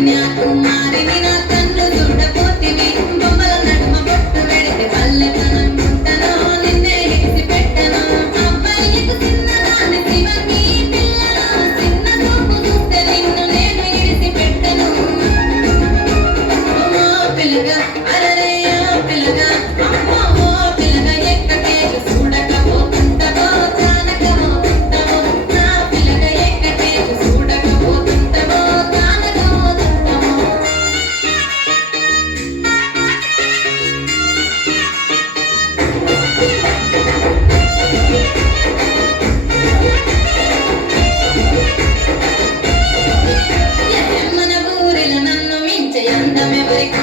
కన్యాకుమారిని నా కన్ను చూడపోతివి బొమ్మల నడుమ బొట్టు పెడితే పల్లెతనం పుట్టను నిన్నే ఎగిసి పెట్టను అబ్బాయికు చిన్నదాన్ని శివకి పిల్లను చిన్న చూపు చూస్తే నిన్ను నేను ఇడిసి పెట్టను ఓ పిల్లగా అరరయ్య పిల్లగా అమ్మో ఓ పిల్లగా ఎక్కకేసి చూడకపోతుంటవో కానకపోతుంటవో నా పిల్లగా ఎక్కకేసి చూడకపోతుంటవో కానకపోతుంటవో మన ఊరిలో నన్ను మించే అందమెవరికి